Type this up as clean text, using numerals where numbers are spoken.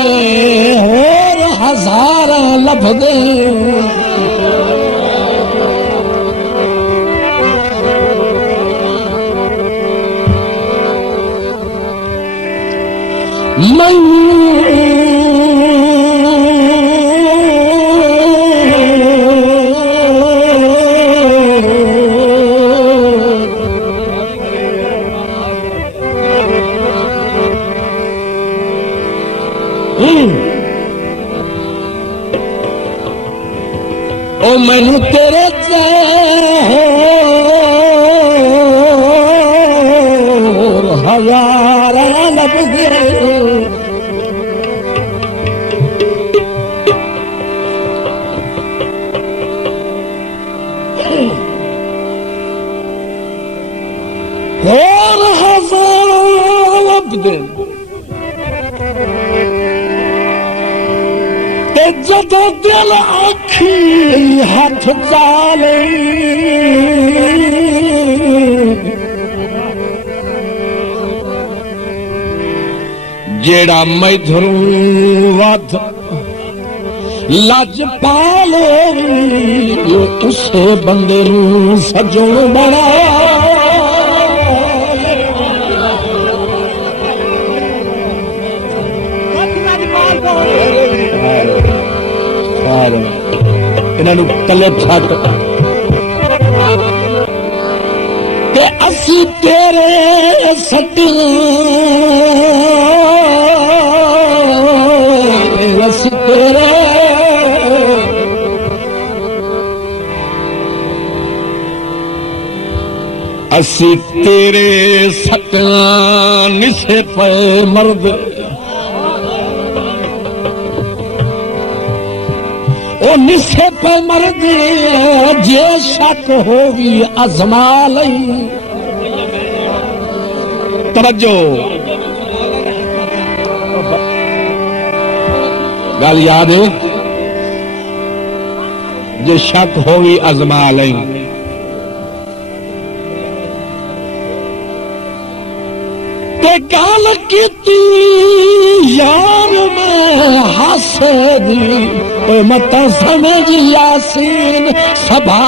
और हजार लभदे ओ मैनू तेरे हजार लभदे और हजार लभदे जदों दिल आखी हाथ चाले जेड़ा मैधरू वध लज पाले उसे बंदे नूं सजण बना इन्हों तले छट ते असी तेरे सट असी तेरे असी तेरे सट निसे पे मर्द ओ निसे पे मर्द जे शक होगी अजमा लई तवज्जो गल याद है जे शक होगी अजमा लई ते गल कीती यार में हस दी मत समझ यासीन सभा